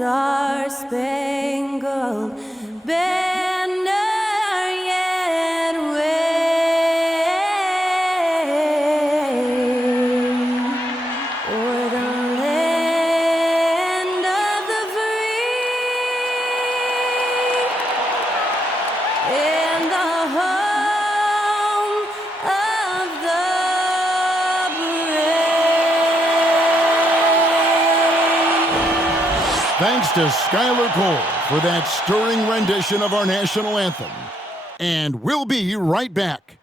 Star-Spangled Banner yet wave o'er the land of the free and the home of the brave. Thanks to Skylar Cole for that stirring rendition of our national anthem. And we'll be right back.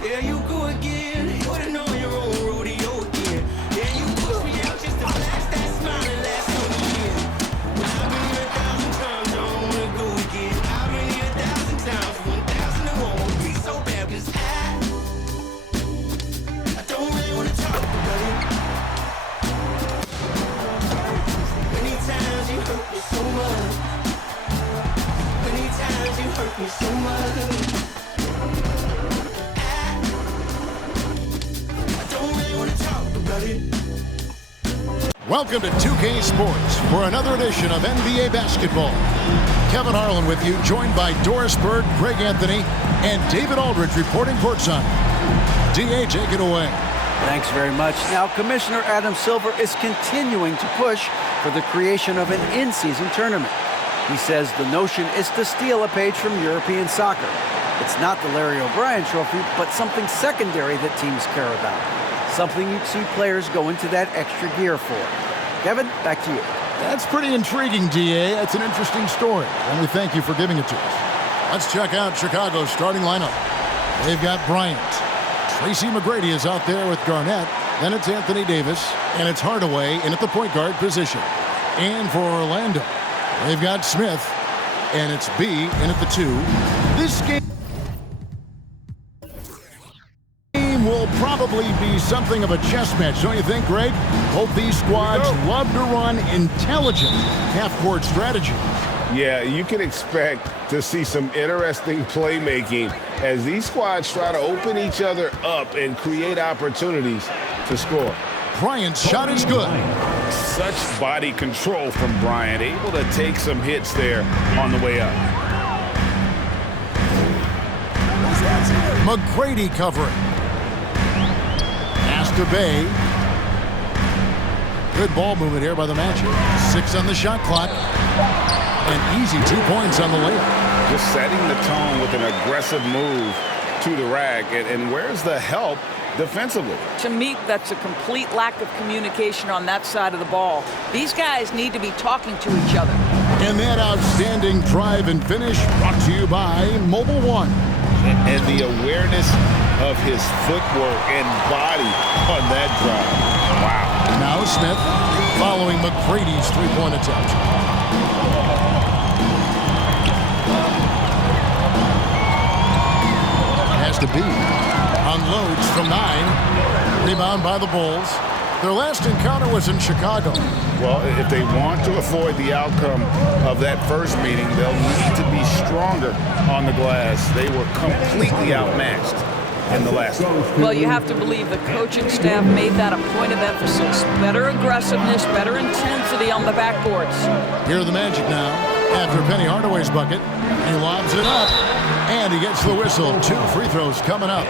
There you go again. You would've known your own rodeo again. Yeah, you pushed me out just to flash that smile and last on the year. But I've been here 1,000 times, I don't wanna go again. I've been here 1,000 times, 1,000 it won't be so bad, 'cause I don't really wanna talk about it. Many times you hurt me so much. Many times you hurt me so much. Welcome to 2K Sports for another edition of NBA basketball. Kevin Harlan with you, joined by Doris Bird, Greg Anthony, and David Aldridge reporting courtside. DA, take it away. Thanks very much. Now, Commissioner Adam Silver is continuing to push for the creation of an in-season tournament. He says the notion is to steal a page from European soccer. It's not the Larry O'Brien Trophy, but something secondary that teams care about. Something you'd see players go into that extra gear for. Kevin, back to you. That's pretty intriguing, DA. That's an interesting story, and we thank you for giving it to us. Let's check out Chicago's starting lineup. They've got Bryant. Tracy McGrady is out there with Garnett. Then it's Anthony Davis, and it's Hardaway in at the point guard position. And for Orlando, they've got Smith, and it's B in at the 2. This game will probably be something of a chess match, don't you think, Greg? Both these squads love to run intelligent half-court strategy. Yeah, you can expect to see some interesting playmaking as these squads try to open each other up and create opportunities to score. Bryant's shot is good. Such body control from Bryant, able to take some hits there on the way up. McGrady covering. To Bay. Good ball movement here by the Magic. 6 on the shot clock. And easy 2 points on the layup. Just setting the tone with an aggressive move to the rack. And where's the help defensively? To me, that's a complete lack of communication on that side of the ball. These guys need to be talking to each other. And that outstanding drive and finish brought to you by Mobile One. And the awareness of his footwork and body on that drive. Wow. Now Smith following McGrady's three-point attempt. Has to be. Unloads from 9. Rebound by the Bulls. Their last encounter was in Chicago. Well, if they want to avoid the outcome of that first meeting, they'll need to be stronger on the glass. They were completely outmatched in the last one. Well, you have to believe the coaching staff made that a point of emphasis. Better aggressiveness, better intensity on the backboards. Here are the Magic now. After Penny Hardaway's bucket, he lobs it up, and he gets the whistle. 2 free throws coming up.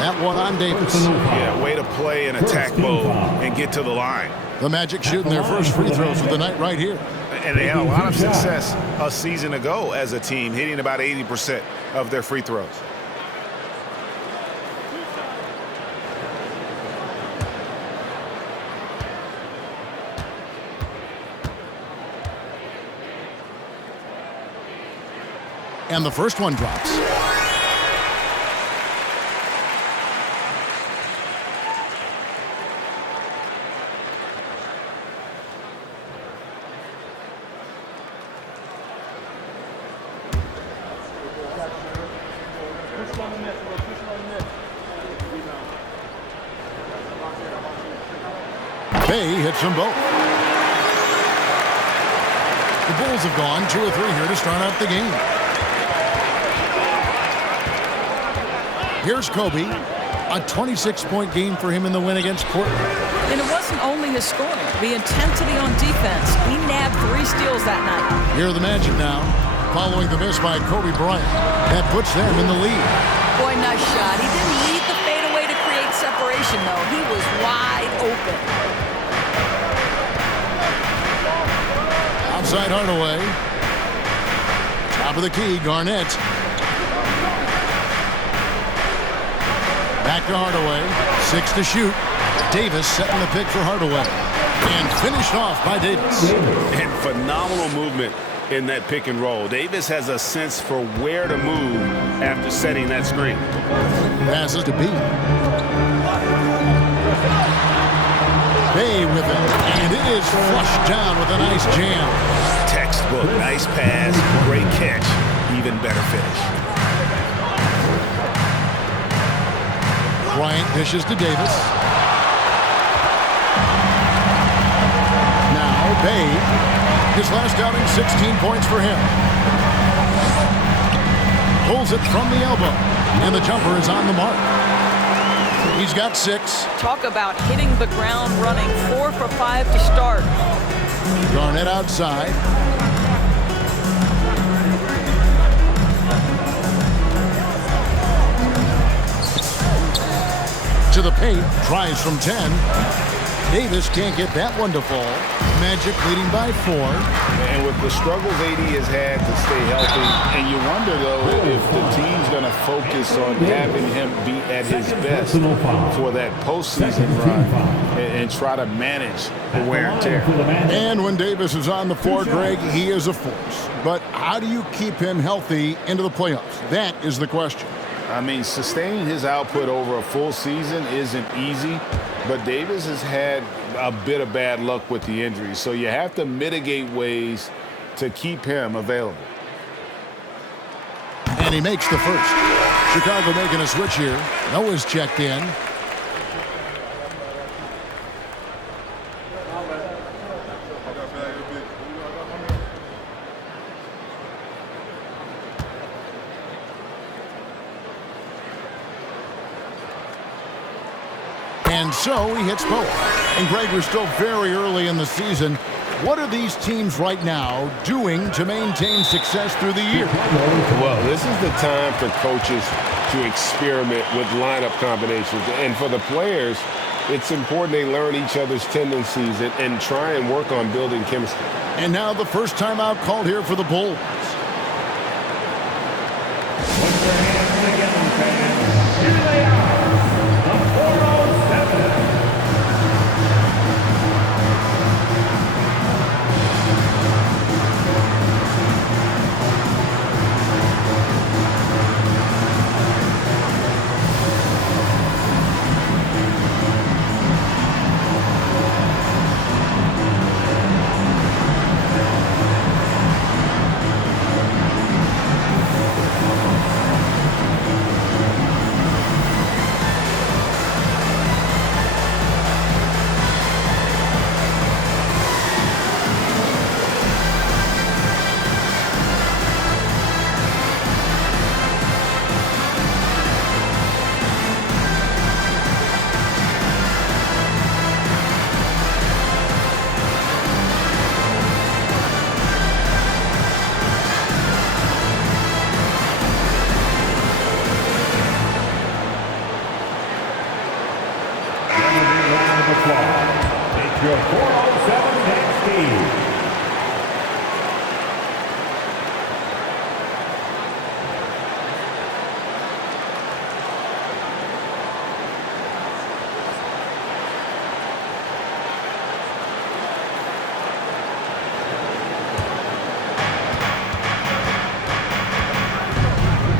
That one on Davis. Yeah, way to play an attack mode and get to the line. The Magic shooting their first free throws of the night right here. And they had a lot of success a season ago as a team, hitting about 80% of their free throws. And the first one drops. Bay hits them both. The Bulls have gone 2 or 3 here to start out the game. Here's Kobe. A 26-point game for him in the win against Portland. And it wasn't only his scoring. The intensity on defense. He nabbed 3 steals that night. Here are the Magic now, following the miss by Kobe Bryant. That puts them in the lead. Boy, nice shot. He didn't need the fadeaway to create separation, though. He was wide open. Outside Hardaway. Top of the key, Garnett. Back to Hardaway. 6 to shoot. Davis setting the pick for Hardaway. And finished off by Davis. And phenomenal movement in that pick and roll. Davis has a sense for where to move after setting that screen. Passes to B. Bay with it. And it is flushed down with a nice jam. Textbook. Nice pass. Great catch. Even better finish. Bryant dishes to Davis. Now Bay. His last outing, 16 points for him. Pulls it from the elbow. And the jumper is on the mark. He's got 6. Talk about hitting the ground running. 4 for 5 to start. Garnett outside. To the paint, tries from 10. Davis can't get that one to fall. Magic leading by 4. And with the struggles AD has had to stay healthy, and you wonder, though, if the team's going to focus on having him be at his best for that postseason run and try to manage the wear and tear. And when Davis is on the floor, Greg, he is a force. But how do you keep him healthy into the playoffs? That is the question. I mean, sustaining his output over a full season isn't easy, but Davis has had a bit of bad luck with the injuries, so you have to mitigate ways to keep him available. And he makes the first. Chicago making a switch here. Noah's checked in. And so he hits both. And Greg, we're still very early in the season. What are these teams right now doing to maintain success through the year? Well, this is the time for coaches to experiment with lineup combinations. And for the players, it's important they learn each other's tendencies and try and work on building chemistry. And now the first timeout called here for the Bulls. Your 407 next team.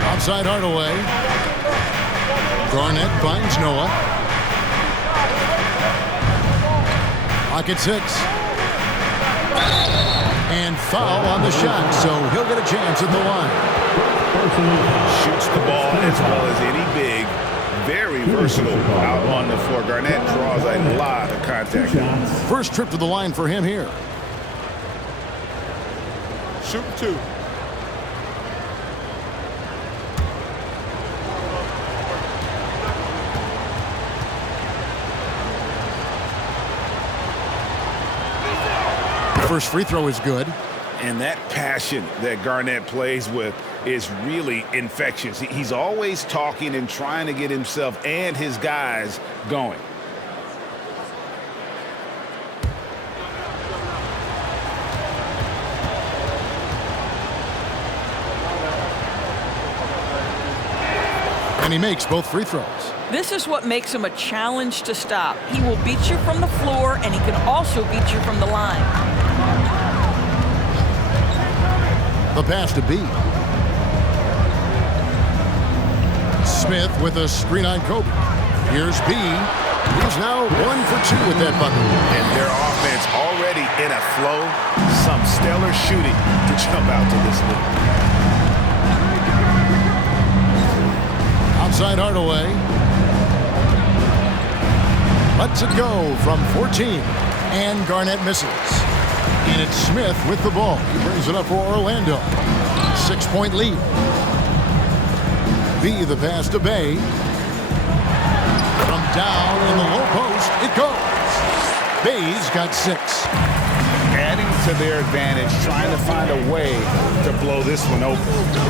Outside Hardaway. Garnett finds Noah. Clock at 6. And foul on the shot, so he'll get a chance at the line. Shoots the ball as well as any big, very versatile out on the floor. Garnett draws a lot of contact. First trip to the line for him here. Shoot 2. The first free throw is good. And that passion that Garnett plays with is really infectious. He's always talking and trying to get himself and his guys going. And he makes both free throws. This is what makes him a challenge to stop. He will beat you from the floor, and he can also beat you from the line. The pass to B. Smith with a screen on Kobe. Here's B. He's now 1 for 2 with that bucket. And their offense already in a flow. Some stellar shooting to jump out to this lead. Outside Hardaway. Lets it go from 14. And Garnett misses. And it's Smith with the ball. He brings it up for Orlando. 6-point lead. B, the pass to Bay. From down in the low post, it goes. Bay's got 6. Adding to their advantage, trying to find a way to blow this one open.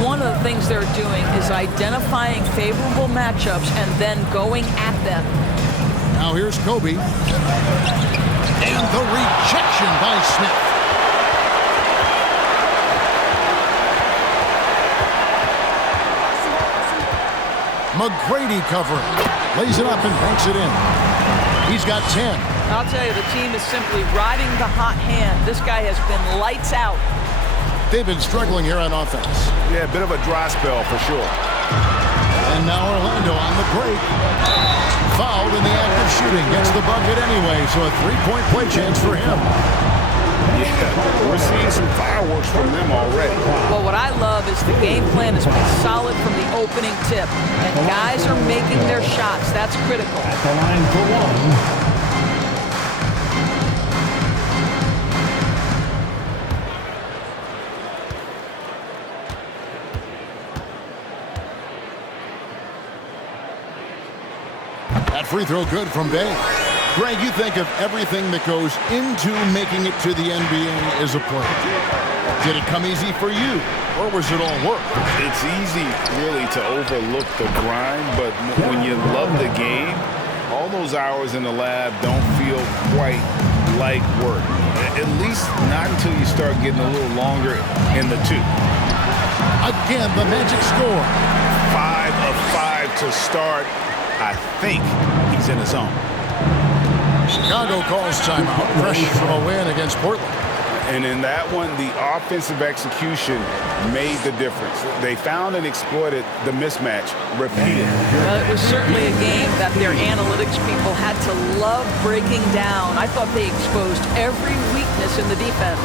One of the things they're doing is identifying favorable matchups and then going at them. Now here's Kobe. And the rejection by Smith. McGrady covering. Lays it up and banks it in. He's got 10. I'll tell you, the team is simply riding the hot hand. This guy has been lights out. They've been struggling here on offense. Yeah, a bit of a dry spell for sure. And now Orlando on the break. Fouled in the act of shooting. Gets the bucket anyway, so a 3-point play chance for him. Yeah, we're seeing some fireworks from them already. Well, what I love is the game plan has been solid from the opening tip. And guys are making their shots. That's critical. At the line for one. That free throw good from Bay. Greg, you think of everything that goes into making it to the NBA as a player. Did it come easy for you, or was it all work? It's easy, really, to overlook the grind, but when you love the game, all those hours in the lab don't feel quite like work. At least not until you start getting a little longer in the two. Again, the Magic score. 5 of 5 to start. I think he's in his zone. Chicago calls timeout. Fresh from a win against Portland. And in that one, the offensive execution made the difference. They found and exploited the mismatch repeatedly. Well, it was certainly a game that their analytics people had to love breaking down. I thought they exposed every weakness in the defense.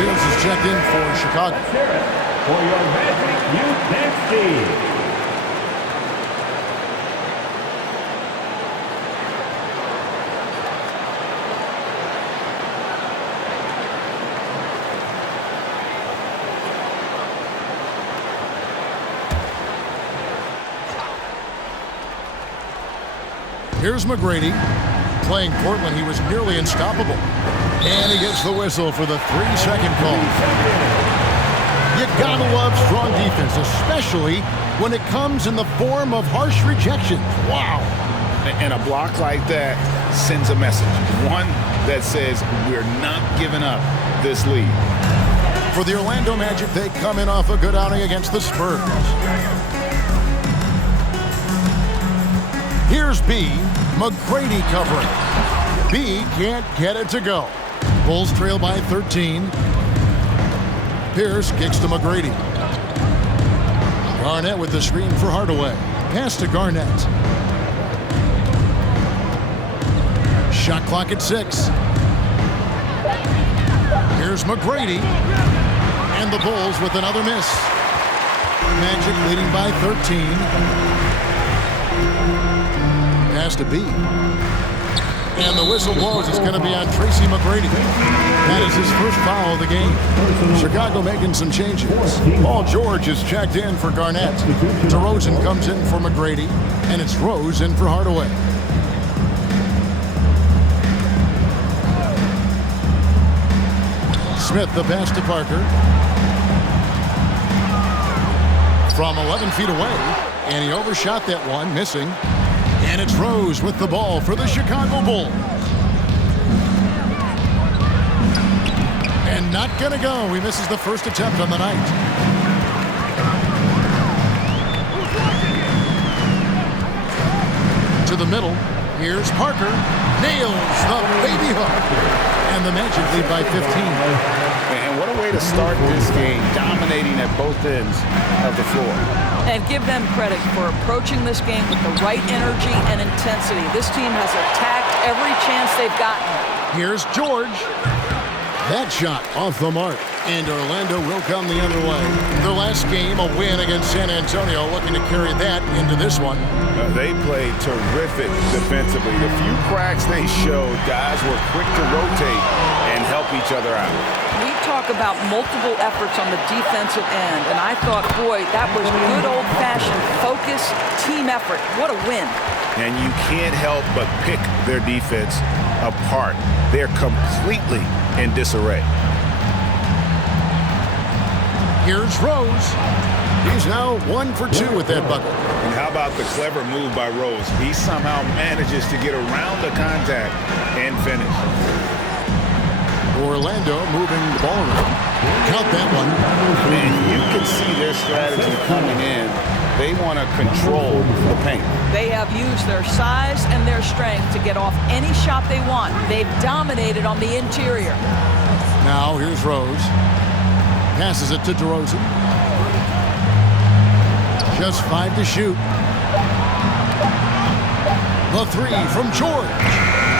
Fields is checked in for Chicago. For your Magic Youth Dance Team. Here's McGrady. Playing Portland, he was nearly unstoppable. And he gets the whistle for the 3-second call. You gotta love strong defense, especially when it comes in the form of harsh rejections. Wow. And a block like that sends a message. One that says we're not giving up this lead. For the Orlando Magic, they come in off a good outing against the Spurs. Here's B. McGrady covering. B can't get it to go. Bulls trail by 13. Pierce kicks to McGrady. Garnett with the screen for Hardaway. Pass to Garnett. Shot clock at 6. Here's McGrady. And the Bulls with another miss. Magic leading by 13. Pass to B. And the whistle blows. It's going to be on Tracy McGrady. That is his first foul of the game. Chicago making some changes. Paul George is checked in for Garnett. DeRozan comes in for McGrady. And it's Rose in for Hardaway. Smith the pass to Parker. From 11 feet away. And he overshot that one, missing. And it's Rose with the ball for the Chicago Bulls. And not going to go. He misses the first attempt on the night. To the middle. Here's Parker. Nails the baby hook. And the Magic lead by 15. And what a way to start this game, dominating at both ends of the floor. And give them credit for approaching this game with the right energy and intensity. This team has attacked every chance they've gotten. Here's George. That shot off the mark. And Orlando will come the other way. Their last game, a win against San Antonio, looking to carry that into this one. They played terrific defensively. The few cracks they showed, guys were quick to rotate and help each other out. We talk about multiple efforts on the defensive end, and I thought, boy, that was good old-fashioned focus, team effort. What a win. And you can't help but pick their defense apart. They're completely in disarray. Here's Rose. He's now 1 for 2 with that bucket. And how about the clever move by Rose? He somehow manages to get around the contact and finish. Orlando moving the ball around. Count that one. And you can see their strategy coming in. They want to control the paint. They have used their size and their strength to get off any shot they want. They've dominated on the interior. Now here's Rose. Passes it to DeRozan. Just 5 to shoot. The 3 from George.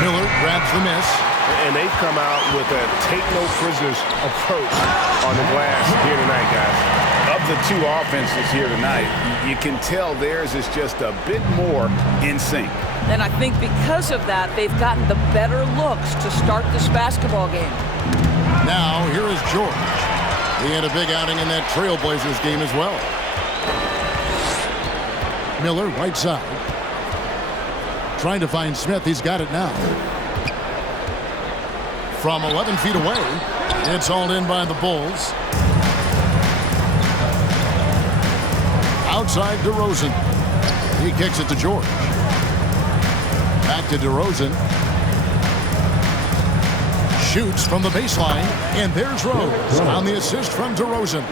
Miller grabs the miss. And they've come out with a take-no-prisoners approach on the glass here tonight, guys. Of the two offenses here tonight, you can tell theirs is just a bit more in sync. And I think because of that, they've gotten the better looks to start this basketball game. Now here is George. He had a big outing in that Trailblazers game as well. Miller, right side. Trying to find Smith. He's got it now. From 11 feet away, it's hauled in by the Bulls. Outside DeRozan. He kicks it to George. Back to DeRozan. Shoots from the baseline, and there's Rose on the assist from DeRozan.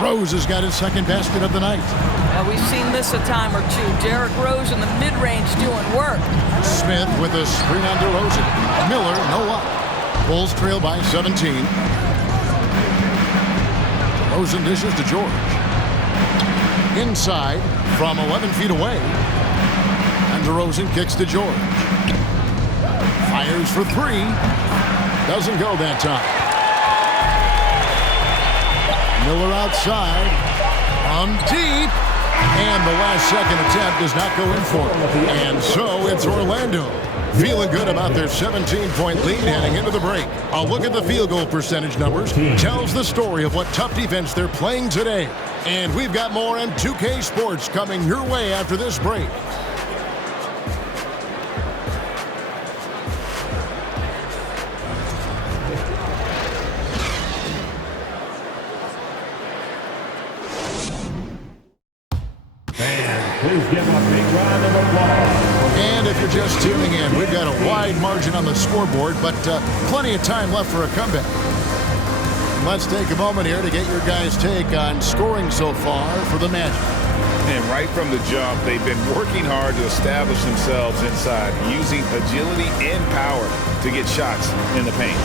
Rose has got his second basket of the night. We've seen this a time or two. Derrick Rose in the mid-range doing work. Smith with a screen on DeRozan. Miller, no up. Bulls trail by 17. DeRozan dishes to George. Inside from 11 feet away. And DeRozan kicks to George. Fires for 3. Doesn't go that time. Miller outside. From deep. And the last second attempt does not go in for it. And so it's Orlando feeling good about their 17-point lead heading into the break. A look at the field goal percentage numbers tells the story of what tough defense they're playing today. And we've got more M2K Sports coming your way after this break. Please give a big round of applause. And if you're just tuning in, we've got a wide margin on the scoreboard, but plenty of time left for a comeback. Let's take a moment here to get your guys' take on scoring so far for the Magic. And right from the jump, they've been working hard to establish themselves inside, using agility and power to get shots in the paint.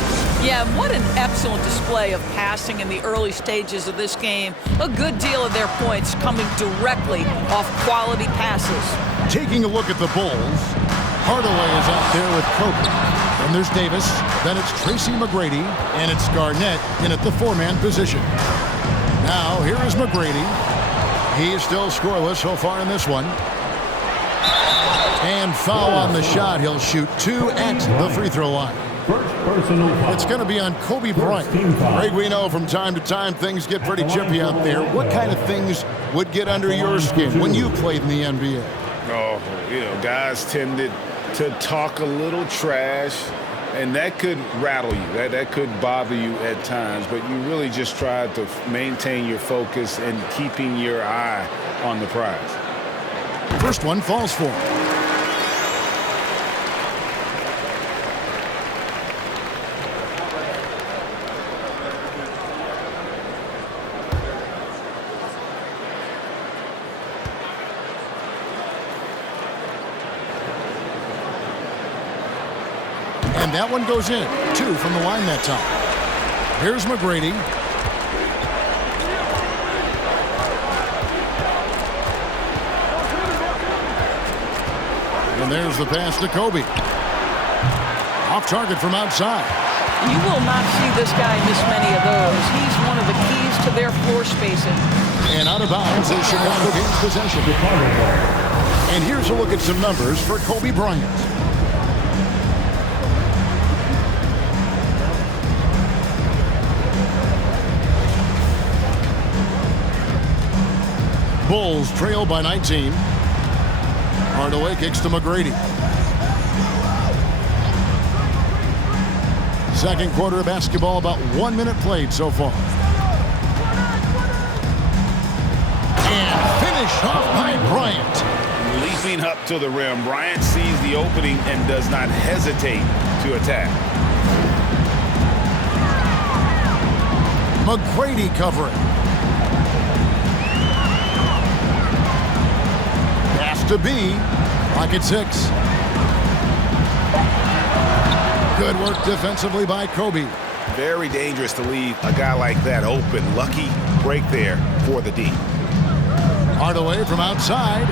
Yeah, what an excellent display of passing in the early stages of this game. A good deal of their points coming directly off quality passes. Taking a look at the Bulls, Hardaway is out there with Kobe. Then there's Davis, then it's Tracy McGrady, and it's Garnett in at the four-man position. Now, here is McGrady. He is still scoreless so far in this one. And foul on the shot. He'll shoot 2 at the free throw line. First personal foul. It's going to be on Kobe Bryant. Greg, we know from time to time things get pretty chippy out there. What kind of things would get under your skin when you played in the NBA? Oh, guys tended to talk a little trash, and that could rattle you. That could bother you at times, but you really just try to maintain your focus and keeping your eye on the prize. First one falls for him. And that one goes in. 2 from the line that time. Here's McGrady. And there's the pass to Kobe. Off target from outside. You will not see this guy miss many of those. He's one of the keys to their floor spacing. And out of bounds is Chicago gains possession. And here's a look at some numbers for Kobe Bryant. Bulls trail by 19. Hardaway kicks to McGrady. Second quarter of basketball, about 1 minute played so far. And finished off by Bryant. Leaping up to the rim, Bryant sees the opening and does not hesitate to attack. McGrady covering. To be like it's 6. Good work defensively by Kobe. Very dangerous to leave a guy like that open. Lucky break there for the D. Hardaway from outside.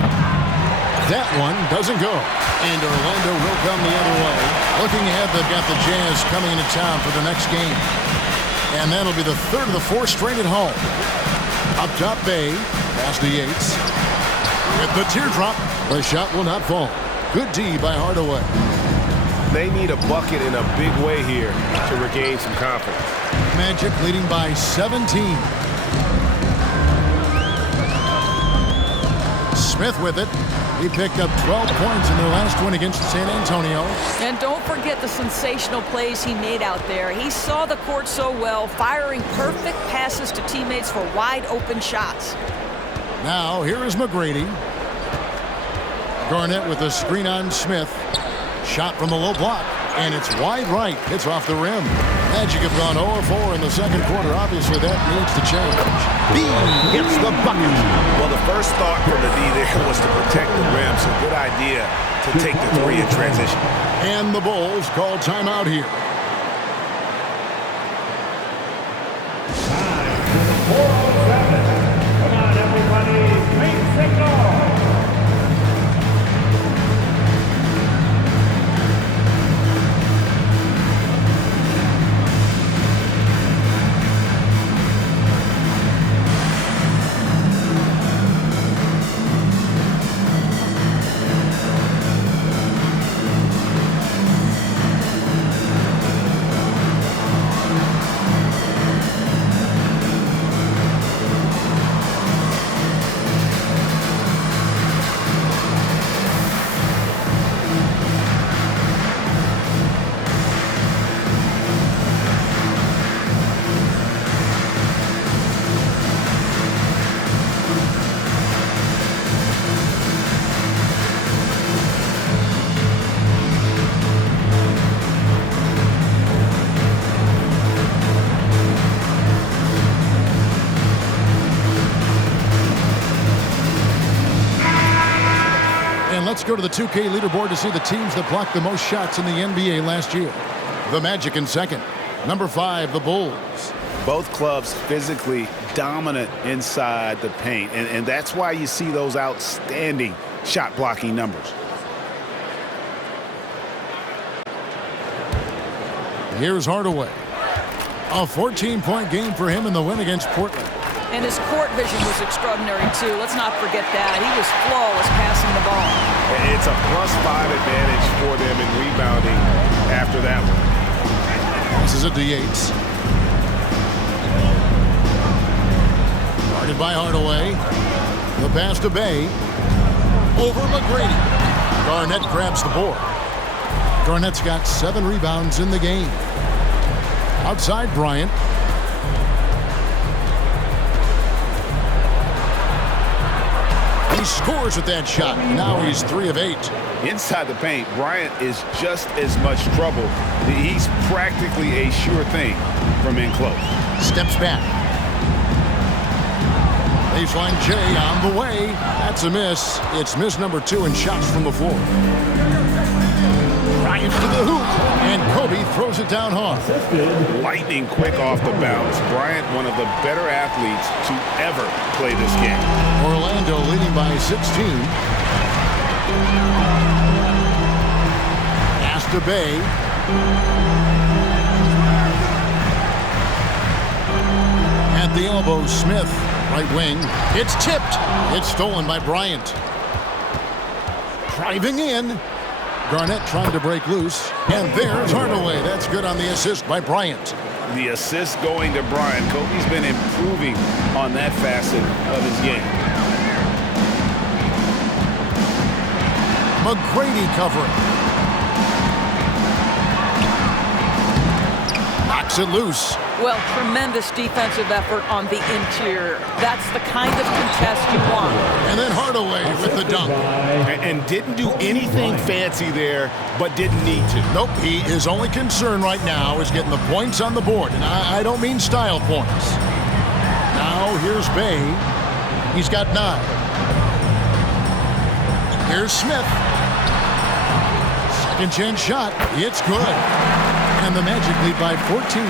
That one doesn't go. And Orlando will come the other way. Looking ahead, they've got the Jazz coming into town for the next game. And that'll be the third of the 4 straight at home. Up top, Bay. Pass to Yates. With the teardrop, the shot will not fall. Good D by Hardaway. They need a bucket in a big way here to regain some confidence. Magic leading by 17. Smith with it. He picked up 12 points in their last win against San Antonio. And don't forget the sensational plays he made out there. He saw the court so well, firing perfect passes to teammates for wide open shots. Now, here is McGrady. Garnett with a screen on Smith. Shot from the low block, and it's wide right. It's off the rim. Magic have gone 0-4 in the second quarter. Obviously, that needs to change. B gets the bucket. Well, the first thought from the D there was to protect the rim, so good idea to take the 3 in transition. And the Bulls call timeout here. Time for the 407. Come on, everybody. Make signal. let's go to the 2K leaderboard to see the teams that blocked the most shots in the NBA last year. The Magic in second. Number 5, the Bulls. Both clubs physically dominant inside the paint, and that's why you see those outstanding shot blocking numbers. Here's Hardaway. A 14-point game for him in the win against Portland. And his court vision was extraordinary, too. Let's not forget that. He was flawless passing the ball. It's a +5 advantage for them in rebounding after that one. This is it to Yates. Guarded by Hardaway. The pass to Bay. Over McGrady. Garnett grabs the board. Garnett's got 7 rebounds in the game. Outside Bryant. He scores with that shot. Now he's 3 of 8. Inside the paint, Bryant is just as much trouble. He's practically a sure thing from in close. Steps back. Baseline J on the way. That's a miss. It's miss number 2 in shots from the floor. Bryant to the hoop, and Kobe throws it down hard. Lightning quick off the bounce. Bryant, one of the better athletes to ever play this game. Orlando leading by 16. Pass to Bay. At the elbow, Smith, right wing. It's tipped. It's stolen by Bryant. Driving in. Garnett trying to break loose. And there's Hardaway. That's good on the assist by Bryant. The assist going to Bryant. Kobe's been improving on that facet of his game. McGrady covering. Knocks it loose. Well, tremendous defensive effort on the interior. That's the kind of contest you want. And then Hardaway with the dunk. And didn't do anything fancy there, but didn't need to. Nope, his only concern right now is getting the points on the board. And I don't mean style points. Now here's Bay. He's got 9. Here's Smith. Second chance shot. It's good. And the Magic lead by 14.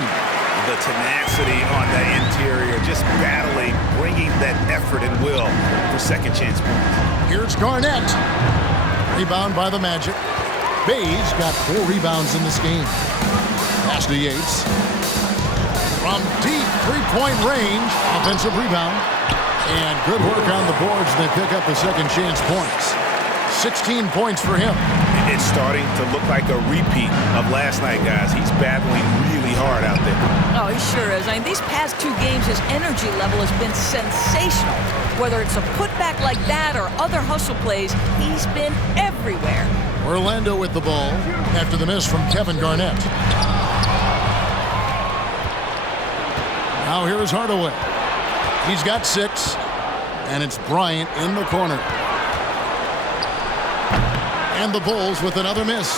The tenacity on the interior, just battling, bringing that effort and will for second chance points. Here's Garnett. Rebound by the Magic. Bay's got 4 rebounds in this game. Pass to Yates. From deep 3-point range, offensive rebound. And good work on the boards. They pick up the second chance points. 16 points for him. It's starting to look like a repeat of last night, guys. He's battling really hard out there. Oh, he sure is. I mean, these past 2 games, his energy level has been sensational. Whether it's a putback like that or other hustle plays, he's been everywhere. Orlando with the ball after the miss from Kevin Garnett. Now here is Hardaway. He's got 6, and it's Bryant in the corner. And the Bulls with another miss.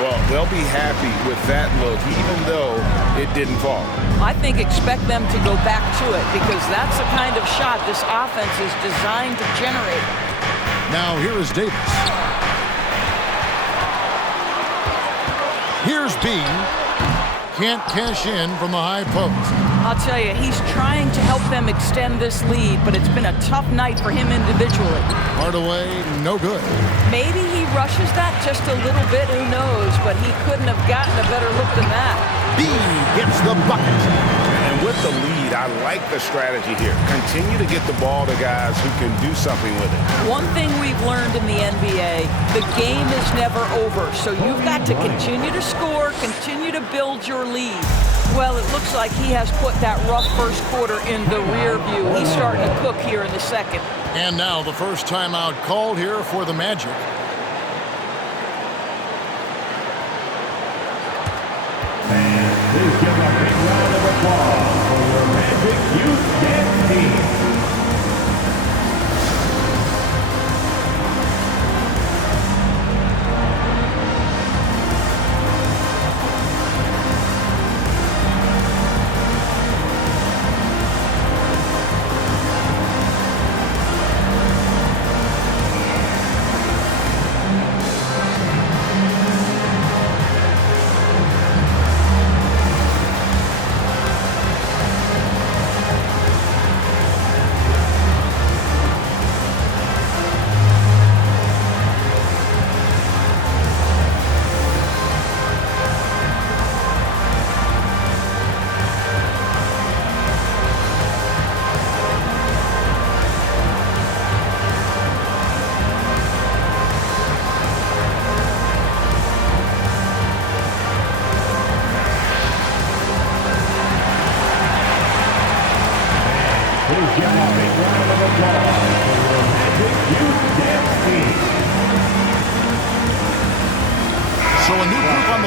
Well, they'll be happy with that look, even though it didn't fall. I think expect them to go back to it because that's the kind of shot this offense is designed to generate. Now here is Davis. Here's B. Can't cash in from the high post. I'll tell you, he's trying to help them extend this lead, but it's been a tough night for him individually. Hardaway, no good. Maybe he rushes that just a little bit, who knows, but he couldn't have gotten a better look than that. B gets the bucket. And with the lead, I like the strategy here. Continue to get the ball to guys who can do something with it. One thing we've learned in the NBA, the game is never over, so you've got to continue to score, continue to build your lead. Well, it looks like he has put that rough first quarter in the rear view. He's starting to cook here in the second. And now the first timeout called here for the Magic. Please give a big round of applause for your Magic Youth Dance Team.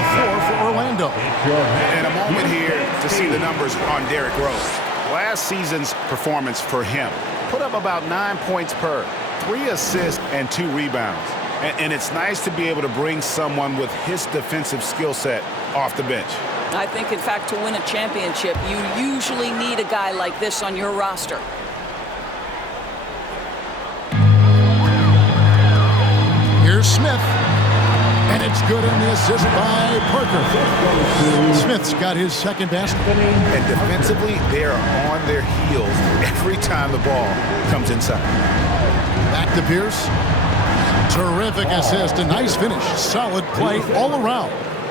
the floor for Orlando. And a moment here to see the numbers on Derrick Rose. Last season's performance for him put up about 9 points per, 3 assists and 2 rebounds. And it's nice to be able to bring someone with his defensive skill set off the bench. I think, in fact, to win a championship, you usually need a guy like this on your roster. Here's Smith. And it's good in the assist by Parker. Smith's got his second basket. And defensively, they are on their heels every time the ball comes inside. Back to Pierce. Terrific assist, a nice finish. Solid play all around.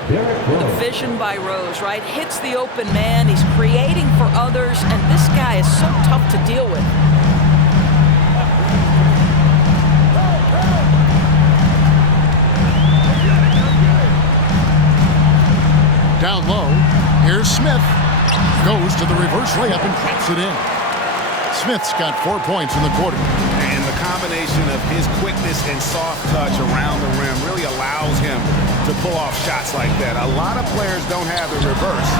The vision by Rose, right? Hits the open man. He's creating for others, and this guy is so tough to deal with. Down low, here's Smith. Goes to the reverse layup and drops it in. Smith's got 4 points in the quarter. And the combination of his quickness and soft touch around the rim really allows him to pull off shots like that. A lot of players don't have the reverse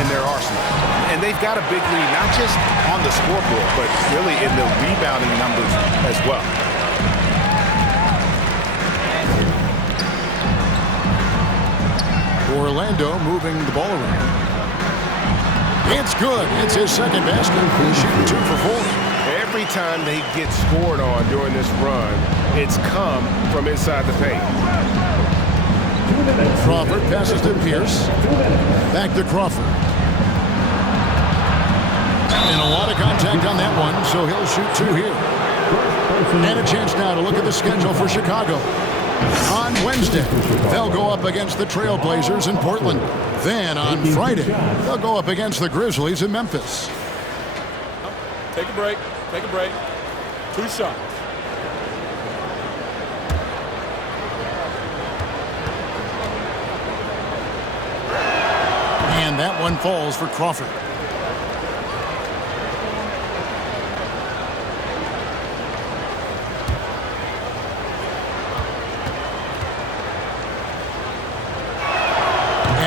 in their arsenal. And they've got a big lead, not just on the scoreboard, but really in the rebounding numbers as well. Orlando moving the ball around. It's good. It's his second basket. He's shooting 2 for 4. Every time they get scored on during this run, it's come from inside the paint. Crawford passes to Pierce. Back to Crawford. And a lot of contact on that one, so he'll shoot 2 here. And a chance now to look at the schedule for Chicago. On Wednesday, they'll go up against the Trailblazers in Portland. Then on Friday, they'll go up against the Grizzlies in Memphis. Take a break. Take a break. 2 shots. And that one falls for Crawford.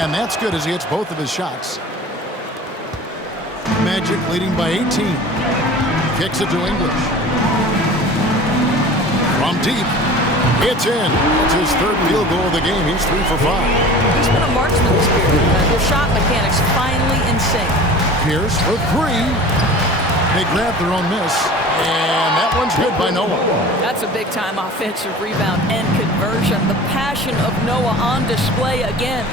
And that's good as he hits both of his shots. Magic leading by 18. Kicks it to English. From deep. It's in. It's his 3rd field goal of the game. He's 3 for 5. He's been a marksman this period. His shot mechanics finally in sync. Pierce for 3. They grab their own miss. And that one's good by Noah. That's a big-time offensive rebound and conversion. The passion of Noah on display again.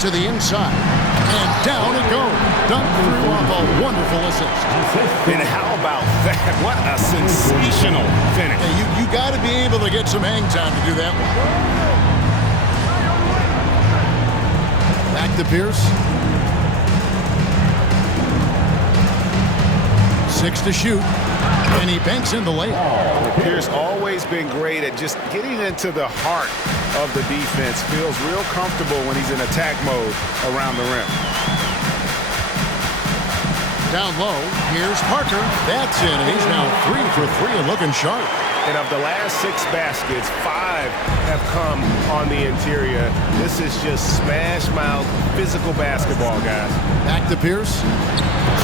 To the inside. And down it goes. Dunked through off a wonderful assist. And how about that? What a sensational finish. Hey, you got to be able to get some hang time to do that one. Back to Pierce. 6 to shoot. And he banks in the layup. Pierce always been great at just getting into the heart of the defense. Feels real comfortable when he's in attack mode around the rim. Down low, here's Parker. That's in, and he's now 3 for 3 and looking sharp. And of the last 6 baskets, 5 have come on the interior. This is just smash mouth physical basketball, guys. Back to Pierce.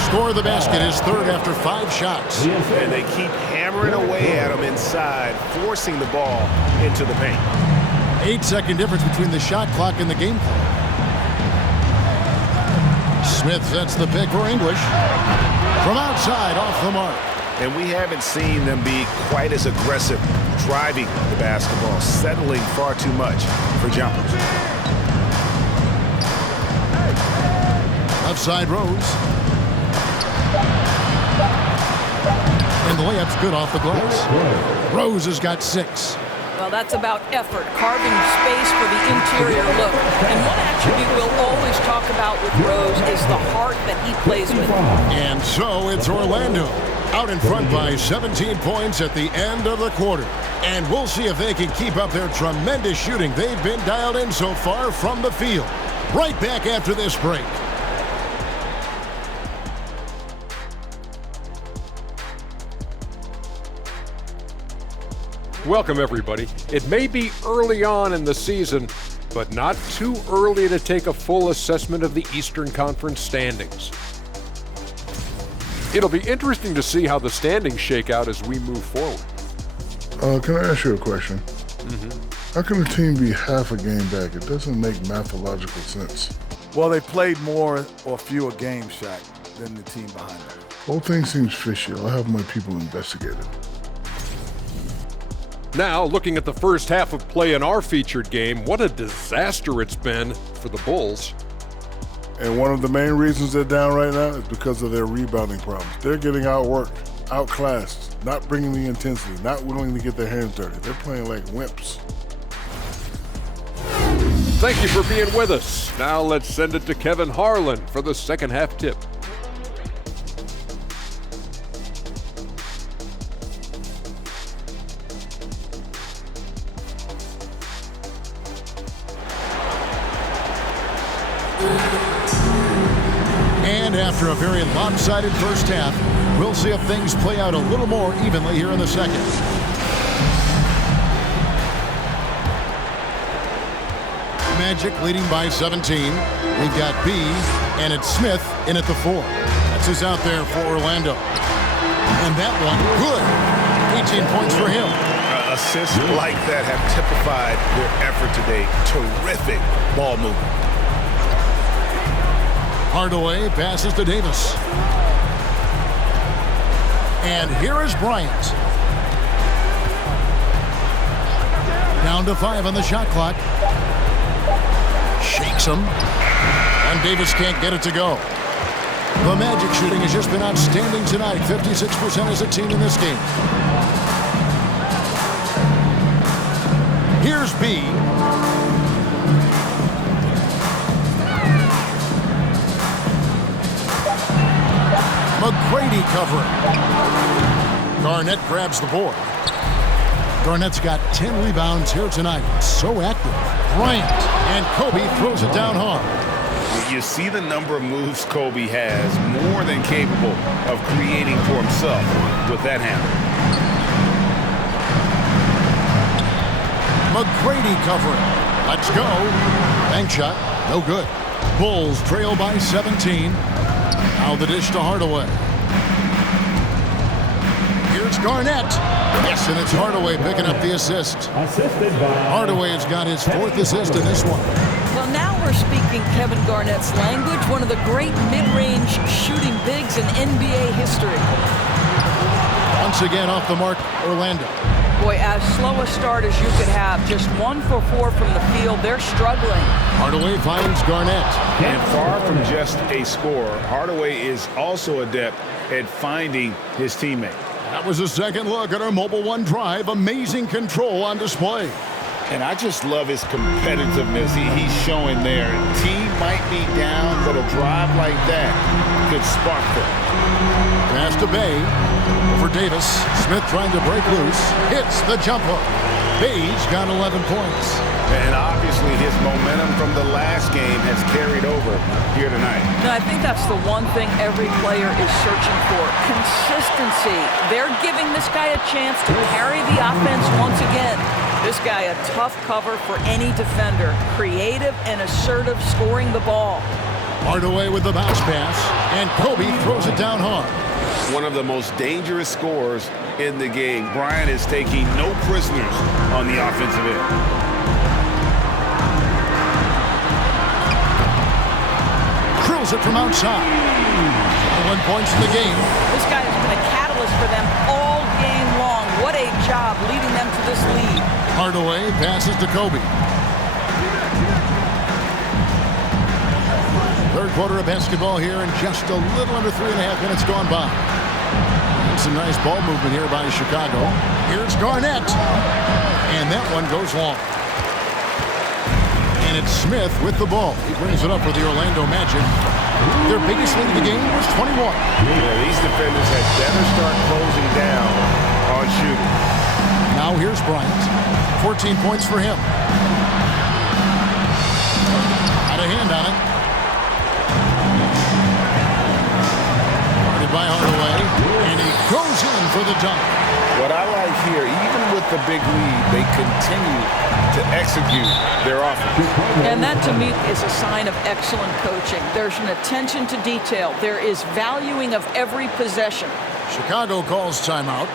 Score the basket, his 3rd after 5 shots. And they keep hammering away at him inside, forcing the ball into the paint. 8-second difference between the shot clock and the game clock. Smith sets the pick for English. From outside, off the mark. And we haven't seen them be quite as aggressive driving the basketball, settling far too much for jumpers. Left side Rose. And the layup's good off the glass. Rose has got 6. Well, that's about effort, carving space for the interior look. And one attribute we'll always talk about with Rose is the heart that he plays with. And so it's Orlando out in front by 17 points at the end of the quarter. And we'll see if they can keep up their tremendous shooting they've been dialed in so far from the field. Right back after this break. Welcome, everybody. It may be early on in the season, but not too early to take a full assessment of the Eastern Conference standings. It'll be interesting to see how the standings shake out as we move forward. Can I ask you a question? How can a team be half a game back? It doesn't make mathological sense. Well, they played more or fewer games, Shaq, than the team behind them. Whole thing seems fishy. I'll have my people investigate it. Now, looking at the first half of play in our featured game, what a disaster it's been for the Bulls. And one of the main reasons they're down right now is because of their rebounding problems. They're getting outworked, outclassed, not bringing the intensity, not willing to get their hands dirty. They're playing like wimps. Thank you for being with us. Now let's send it to Kevin Harlan for the second half tip. And after a very lopsided first half, we'll see if things play out a little more evenly here in the second. Magic leading by 17. We've got B, and it's Smith in at the 4. That's who's out there for Orlando. And that one, good. 18 points for him. Assists like that have typified their effort today. Terrific ball movement. Hardaway passes to Davis. And here is Bryant. Down to 5 on the shot clock. Shakes him. And Davis can't get it to go. The Magic shooting has just been outstanding tonight. 56% as a team in this game. Here's B. McGrady covering. Garnett grabs the board. Garnett's got 10 rebounds here tonight. So active. Bryant and Kobe throws it down hard. You see the number of moves Kobe has, more than capable of creating for himself with that handle. McGrady covering. Let's go. Bank shot. No good. Bulls trail by 17. Now the dish to Hardaway. Here's Garnett. Yes, and it's Hardaway picking up the assist. Hardaway has got his 4th assist in this one. Well, now we're speaking Kevin Garnett's language, one of the great mid-range shooting bigs in NBA history. Once again off the mark, Orlando. Boy, as slow a start as you could have, just 1 for 4 from the field. They're struggling. Hardaway finds Garnett. And far from just a scorer, Hardaway is also adept at finding his teammate. That was a second look at our Mobile One drive. Amazing control on display. And I just love his competitiveness he's showing there. Team might be down, but a drive like that could spark them. Pass to Bay. Over Davis. Smith trying to break loose. Hits the jumper. Bay's got 11 points. And obviously his momentum from the last game has carried over here tonight. No, I think that's the one thing every player is searching for. Consistency. They're giving this guy a chance to carry the offense once again. This guy a tough cover for any defender. Creative and assertive scoring the ball. Hardaway with the bounce pass. And Kobe throws it down hard. One of the most dangerous scorers in the game. Bryant is taking no prisoners on the offensive end. Drills it from outside. 1 points in the game. This guy has been a catalyst for them all game long. What a job leading them to this lead. Hardaway passes to Kobe. Third quarter of basketball here, and just a little under 3.5 minutes gone by. Some nice ball movement here by Chicago. Here's Garnett. And that one goes long. And it's Smith with the ball. He brings it up for the Orlando Magic. Their biggest lead of the game was 21. Yeah, these defenders had better start closing down on shooting. Now here's Bryant. 14 points for him. Had a hand on it. Guarded by Hardaway. And he goes in for the dunk. What I like here, even with the big lead, they continue to execute their offense. And that, to me, is a sign of excellent coaching. There's an attention to detail. There is valuing of every possession. Chicago calls timeout.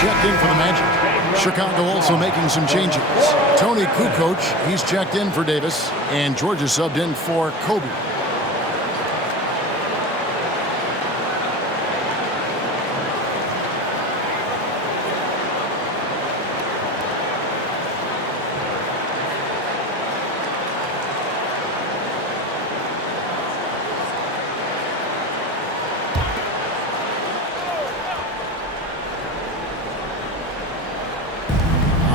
Checked in for the Magic. Chicago also making some changes. Tony Kukoc, he's checked in for Davis, and Georgia subbed in for Kobe.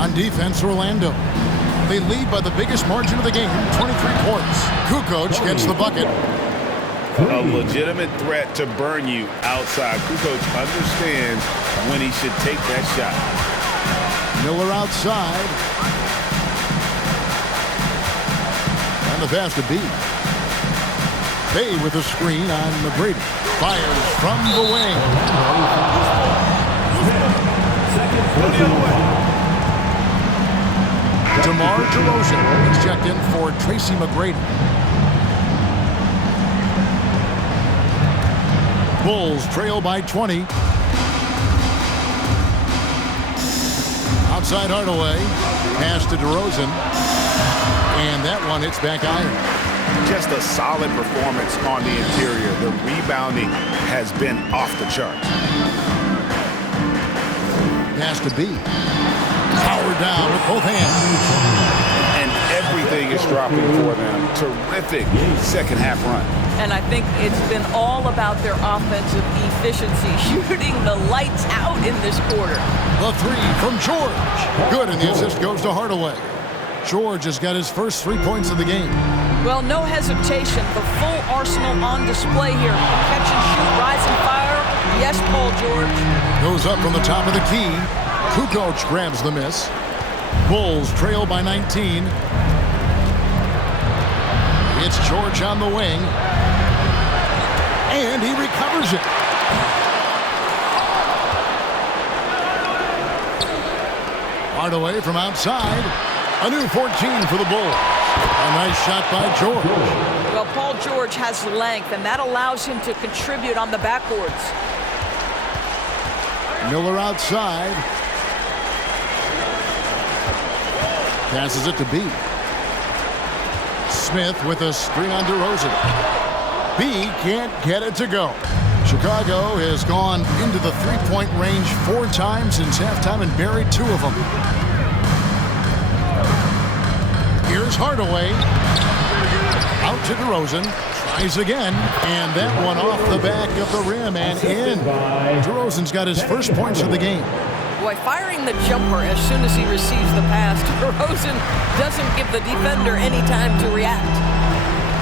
On defense, Orlando. They lead by the biggest margin of the game, 23 points. Kukoc gets the bucket. A legitimate threat to burn you outside. Kukoc understands when he should take that shot. Miller outside. And the pass to B. Bay with a screen on McGrady. Fires from the wing. DeMar DeRozan is checked in for Tracy McGrady. Bulls trail by 20. Outside Hardaway. Pass to DeRozan. And that one hits back iron. Just a solid performance on the interior. The rebounding has been off the charts. Pass to B. Power down with both hands. And everything is dropping for them. Terrific second half run. And I think it's been all about their offensive efficiency, shooting the lights out in this quarter. The three from George. Good, and the assist goes to Hardaway. George has got his first 3 points of the game. Well, no hesitation. The full arsenal on display here. Catch and shoot, rise and fire. Yes, Paul George. Goes up from the top of the key. Kukoc grabs the miss. Bulls trail by 19. It's George on the wing. And he recovers it. Hardaway from outside. A new 14 for the Bulls. A nice shot by George. Well, Paul George has length, and that allows him to contribute on the backboards. Miller outside. Passes it to B. Smith with a screen on DeRozan. B can't get it to go. Chicago has gone into the three-point range 4 times since halftime and buried 2 of them. Here's Hardaway. Out to DeRozan. Tries again. And that one off the back of the rim and in. DeRozan's got his first points of the game. Boy, firing the jumper as soon as he receives the pass. DeRozan doesn't give the defender any time to react.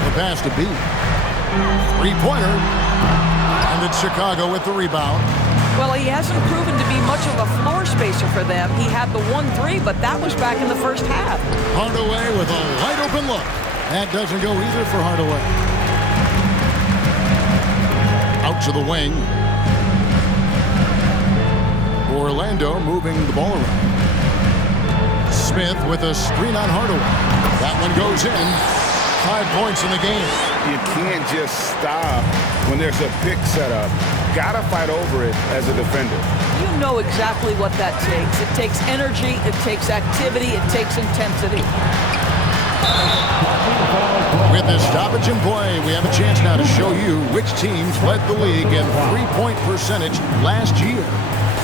The pass to B. Three-pointer. And it's Chicago with the rebound. Well, he hasn't proven to be much of a floor spacer for them. He had the 1-3, but that was back in the first half. Hardaway with a wide-open look. That doesn't go either for Hardaway. Out to the wing. Orlando moving the ball around. Smith with a screen on Hardaway. That one goes in. 5 points in the game. You can't just stop when there's a pick set up. Gotta fight over it as a defender. You know exactly what that takes. It takes energy, it takes activity, it takes intensity. With this stoppage in play, we have a chance now to show you which teams led the league in three-point percentage last year.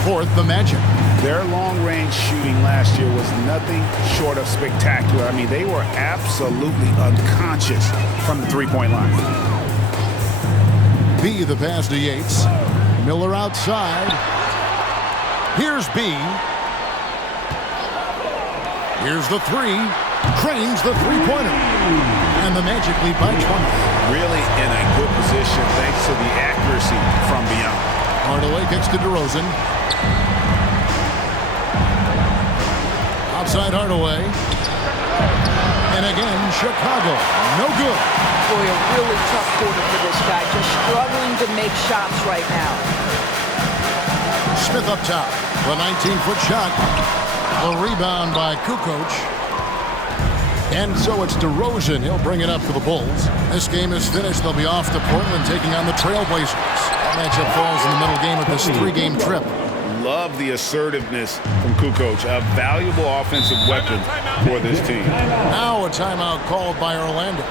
Fourth, the Magic. Their long-range shooting last year was nothing short of spectacular. I mean, they were absolutely unconscious from the three-point line. B, the pass to Yates. Miller outside. Here's B. Here's the three. Cranes the three-pointer. And the Magic lead by 20. Really in a good position thanks to the accuracy from beyond. Hardaway kicks to DeRozan. Outside Hardaway. And again, Chicago. No good. Boy, a really tough quarter for this guy. Just struggling to make shots right now. Smith up top. The 19-foot shot. The rebound by Kukoc. And so it's DeRozan. He'll bring it up for the Bulls. This game is finished. They'll be off to Portland, taking on the Trailblazers. That matchup falls in the middle game of this three-game trip. Love the assertiveness from Kukoc. A valuable offensive weapon for this team. Now a timeout called by Orlando.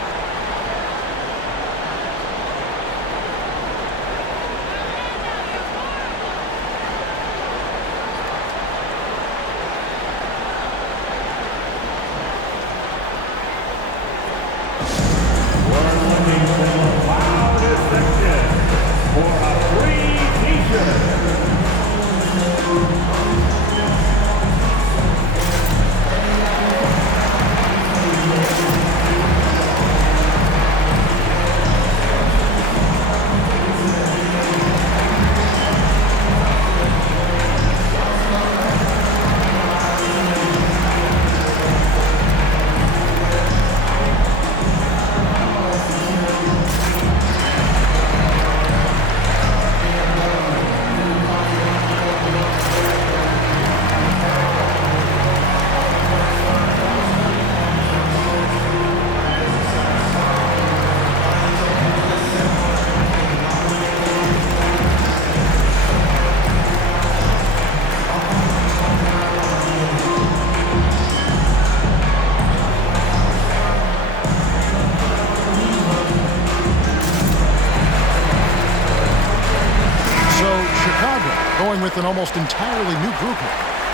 With an almost entirely new grouping.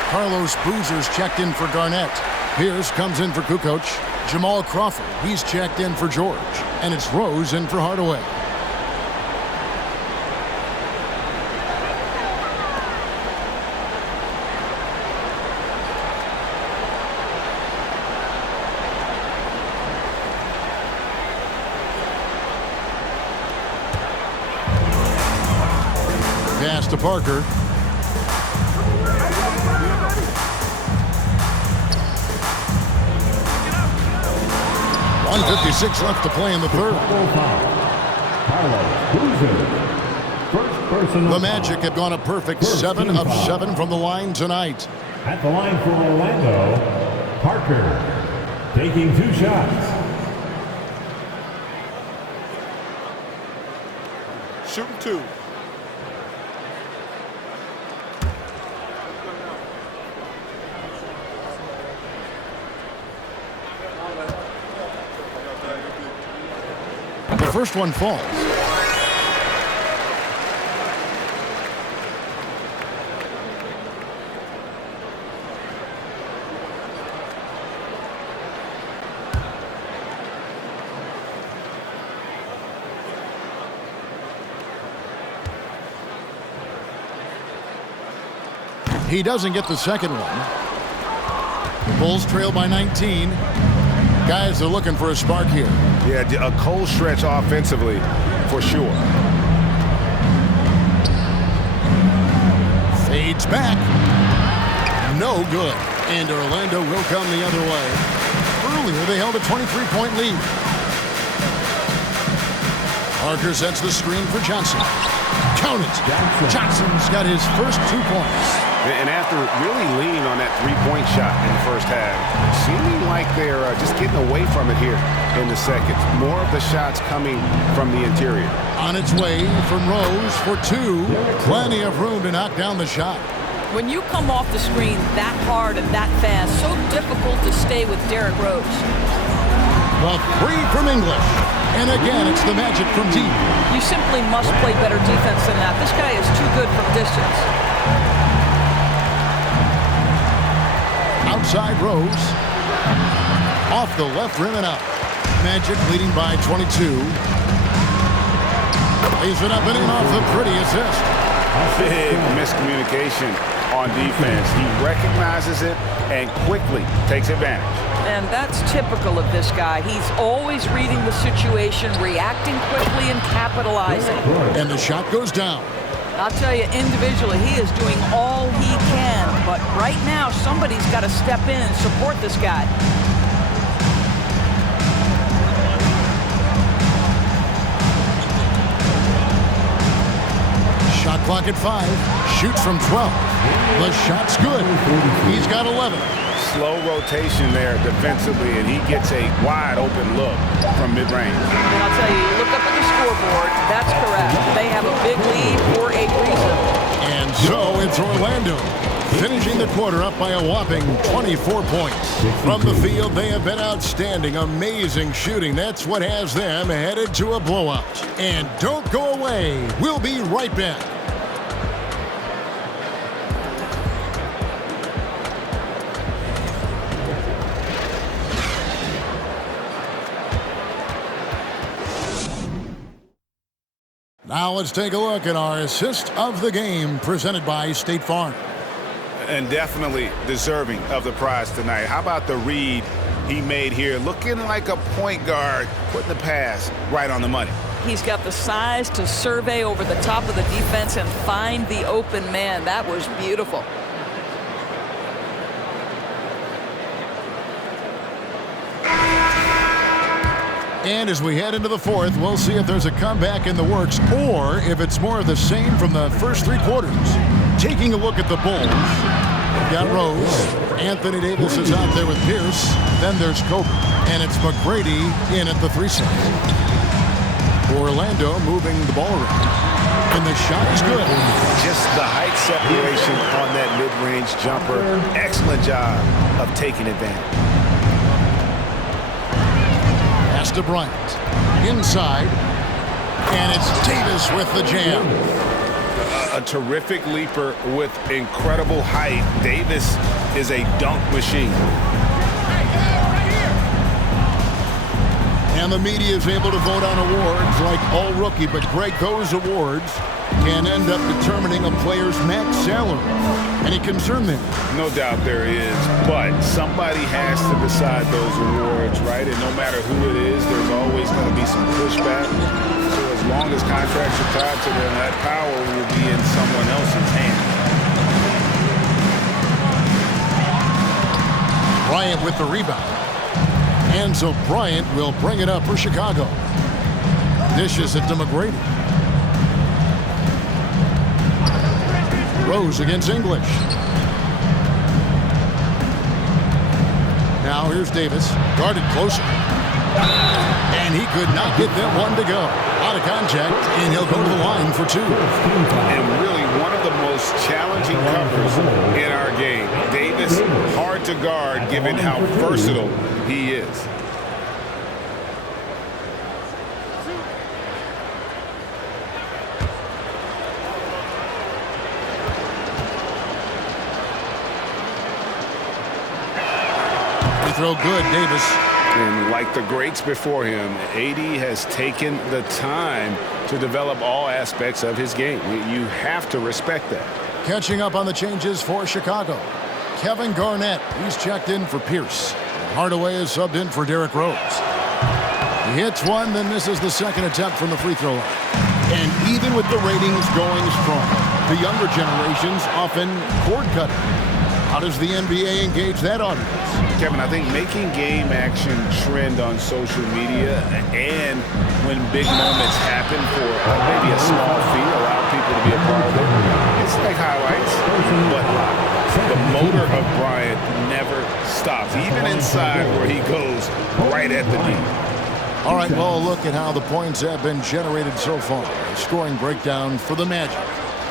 Carlos Boozer's checked in for Garnett. Pierce comes in for Kukoc. Jamal Crawford, he's checked in for George. And it's Rose in for Hardaway. Pass to Parker. 1:56 left to play in the third. The Magic have gone a perfect 7 of 7 from the line tonight. At the line for Orlando, Parker taking 2 shots. Shooting 2. The first one falls. He doesn't get the second one. The Bulls trail by 19. Guys are looking for a spark here. Yeah, a cold stretch offensively, for sure. Fades back. No good. And Orlando will come the other way. Earlier, they held a 23-point lead. Parker sets the screen for Johnson. Count it. Johnson's got his first 2 points. And after really leaning on that three-point shot in the first half, seeming like they're just getting away from it here in the second. More of the shots coming from the interior. On its way from Rose for two. Plenty of room to knock down the shot. When you come off the screen that hard and that fast, so difficult to stay with Derrick Rose. The three from English. And again, it's the magic from deep. You simply must play better defense than that. This guy is too good from distance. Outside Rose. Off the left rim and out. Magic leading by 22. Lays it up and in off the pretty assist. Big miscommunication on defense. He recognizes it and quickly takes advantage. And that's typical of this guy. He's always reading the situation, reacting quickly, and capitalizing. And the shot goes down. I'll tell you, individually, he is doing all he can. But right now, somebody's got to step in and support this guy. Shot clock at 5. Shoots from 12. The shot's good. He's got 11. Slow rotation there defensively, and he gets a wide open look from mid-range. And I'll tell you, you look up at the scoreboard, that's correct. They have a big lead for a reason. And so it's Orlando finishing the quarter up by a whopping 24 points. From the field, they have been outstanding, amazing shooting. That's what has them headed to a blowout. And don't go away. We'll be right back. Now let's take a look at our assist of the game presented by State Farm. And definitely deserving of the prize tonight. How about the read he made here? Looking like a point guard, putting the pass right on the money. He's got the size to survey over the top of the defense and find the open man. That was beautiful. And as we head into the fourth, we'll see if there's a comeback in the works or if it's more of the same from the first three quarters. Taking a look at the Bulls. They've got Rose. Anthony Davis is out there with Pierce. Then there's Kobe. And it's McGrady in at the 3 side. Orlando moving the ball around. And the shot is good. Just the height separation on that mid-range jumper. Excellent job of taking advantage. Pass to Bryant. Inside. And it's Davis with the jam. A terrific leaper with incredible height. Davis is a dunk machine. And the media is able to vote on awards like All Rookie, but Greg, those awards can end up determining a player's max salary. Any concern there? No doubt there is, but somebody has to decide those awards, right? And no matter who it is, there's always going to be some pushback. So as long as contracts are tied to them, that power will be in someone else's hands. Bryant with the rebound. And so Bryant will bring it up for Chicago. Dishes it to McGrady. Rose against English. Now here's Davis. Guarded closer. And he could not get that one to go. Out of contact, and he'll go to the line for 2. And really one of the most challenging covers in our game. Davis, hard to guard given how versatile he is. Free throw good, Davis. And like the greats before him, AD has taken the time to develop all aspects of his game. You have to respect that. Catching up on the changes for Chicago. Kevin Garnett, he's checked in for Pierce. Hardaway is subbed in for Derrick Rose. He hits one, then misses the second attempt from the free throw line. And even with the ratings going strong, the younger generations often cord cutting. How does the NBA engage that audience? Kevin, I think making game action trend on social media and when big moments happen for maybe a small fee, allow people to be a part of it. It's like highlights. but the motor of Bryant never stops, even inside where he goes right at the knee. All right, well, look at how the points have been generated so far. A scoring breakdown for the Magic.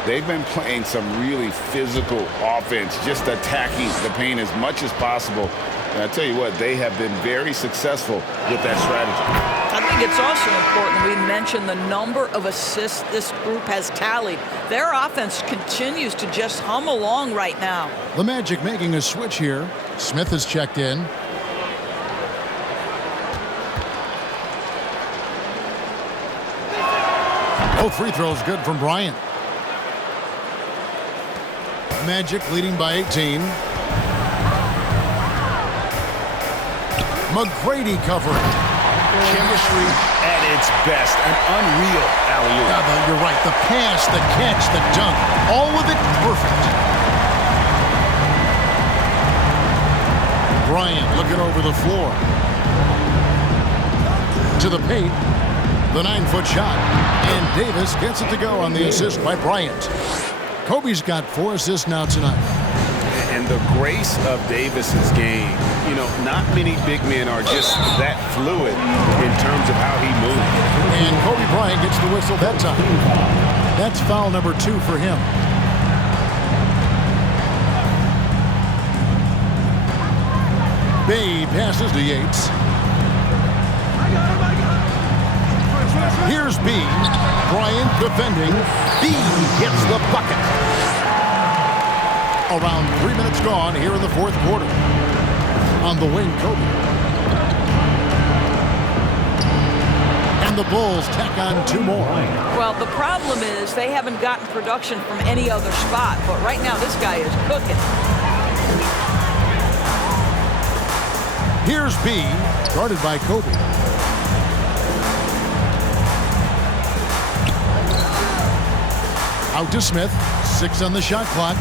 They've been playing some really physical offense, just attacking the paint as much as possible. And I tell you what, they have been very successful with that strategy. I think it's also important we mention the number of assists this group has tallied. Their offense continues to just hum along right now. The Magic making a switch here. Smith has checked in. Both free throws good from Bryant. Magic leading by 18. McGrady covering. Chemistry at its best. An unreal alley-oop. Yeah, you're right. The pass, the catch, the dunk. All of it perfect. Bryant looking over the floor. To the paint. The 9-foot shot. And Davis gets it to go on the assist by Bryant. Kobe's got 4 assists now tonight. And the grace of Davis's game, you know, not many big men are just that fluid in terms of how he moves. And Kobe Bryant gets the whistle that time. That's foul number 2 for him. Bay passes to Yates. Here's B. Bryant defending. B gets the bucket. Around 3 minutes gone here in the fourth quarter. On the wing, Kobe. And the Bulls tack on 2 more. Well, the problem is they haven't gotten production from any other spot, but right now this guy is cooking. Here's B, guarded by Kobe. Out to Smith. 6 on the shot clock.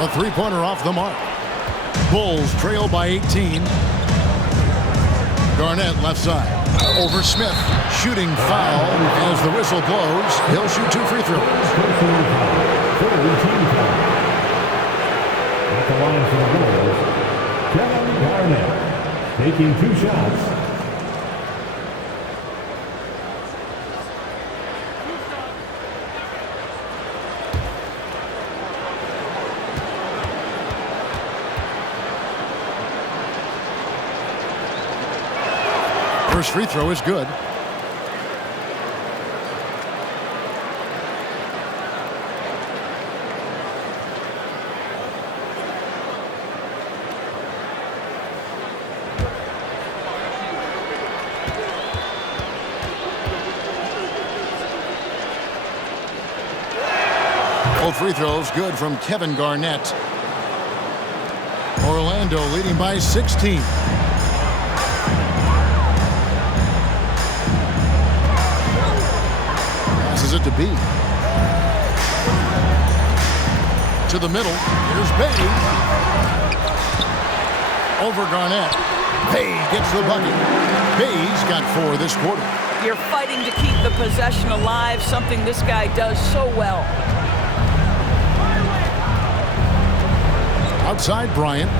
A three-pointer off the mark. Bulls trail by 18. Garnett left side. Over Smith. Shooting foul as the whistle blows. He'll shoot 2 free throws. At the line for the Bulls, Kevin Garnett taking 2 shots. First free throw is good. Both free throws good from Kevin Garnett. Orlando leading by 16. Passes it to B. To the middle. Here's Bay. Over Garnett. Bay gets the bucket. Bay's got 4 this quarter. You're fighting to keep the possession alive, something this guy does so well. Outside Bryant.